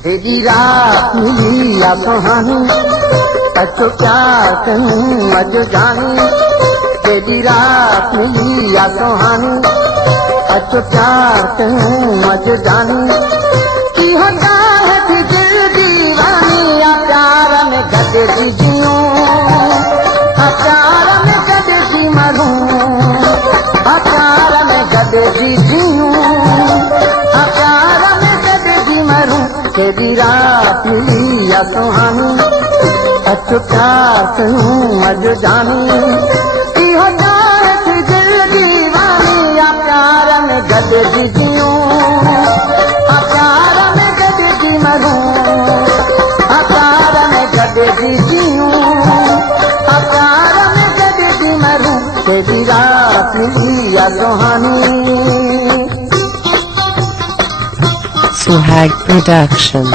तेरी रात मिली या सुहानी, अच्छो प्यार कहीं मज जानी। तेरी रात मिली या सुहानी, अच्छो प्यार कहीं मज जानी। की होता है कि दिल दीवानी, या प्यार में गदे दी जियूं, प्यार में गदे दी मरूं, प्यार में गदे दी जियूं, प्यार में गदे दी मरूं। तेरी रात मिली या सुहानी, अच्छो प्यार कहीं मज जानी। की होता है कि दिल दीवानी, या प्यार में गदे दी जियूं, प्यार में गदे दी मरूं, प्यार में गदे दी जियूं, प्यार में गदे दी मरूं। तेरी रात मिली या सुहानी। Suhag Production.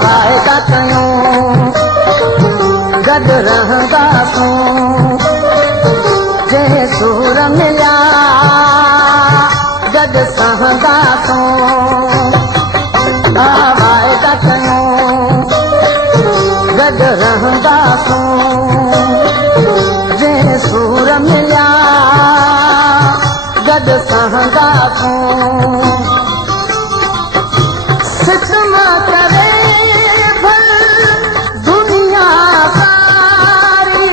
वायदा कयूं गद रहंदा तूं, जे सूर मिलिया गद सहंदा तूं। वायदा कयूं गद रहंदा तूं, जे सूर मिलिया गद सहंदा तूं। सितमा करे दुनिया सारी,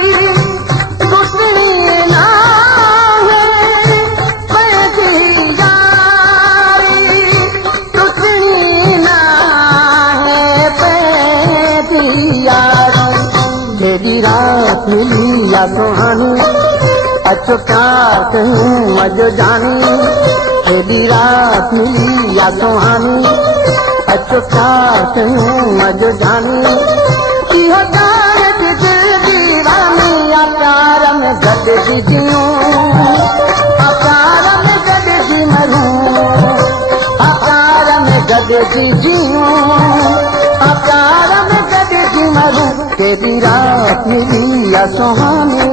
टूटनी ना है पैदी यारी, टूटनी ना है पैदी यारी। तेरी रात मिली या सुहानी, अच्छो प्यार कहीं मज जानी। तेरी रात मिली या सुहानी, अच्छो प्यार कहीं मज जानी। की होता है कि दिल दीवानी, या प्यार में गदे दी जियूं, प्यार में गदे दी मरूं, प्यार में गदे दी जियूं, प्यार में गदे दी मरूं। तेरी रात मिली या सुहानी।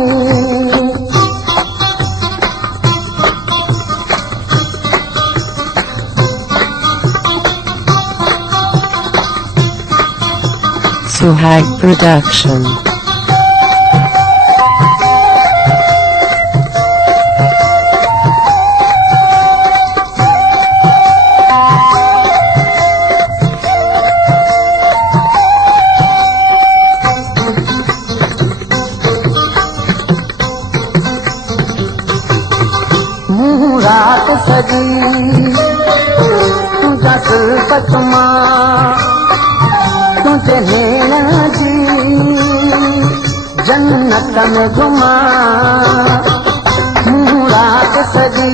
Suhag Production. रात सजी तुझा सुल्फत मां, तुझे नैना जी जन्नत में घुमा। रात सजी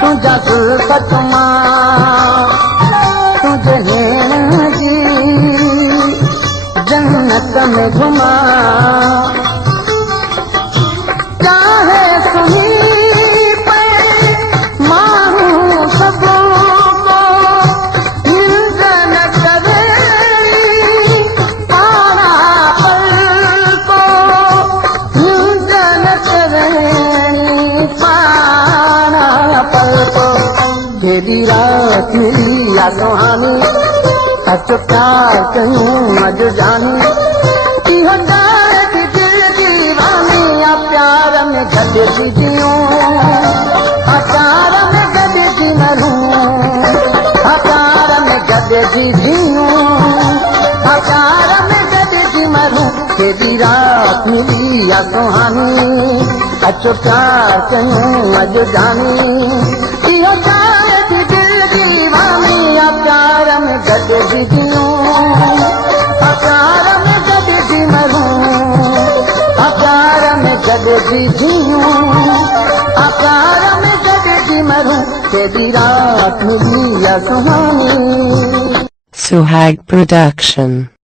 तुझा सुल्फत मां, तुझे नैना जी जन्नत में घुमा। चाहे सुनी तेरी रात मिली या सुहानी, अच्छो प्यार कहीं मज जानी। की होता है कि दिल दीवानी, या प्यार में गदे दी जियूं, प्यार में गदे दी मरूं, प्यार में गदे दी जियूं, प्यार में गदे दी मरूं। तेरी रात मिली या सुहानी, अच्छो प्यार कहीं मज जानी। की होता है कि दिल दीवानी, या प्यार में गदे दी जियूं, प्यार में गदे दी मरूं, प्यार में गदे दी जियूं, प्यार में गदे दी मरूं। तेरी रात मिली या सुहानी। Suhag Production.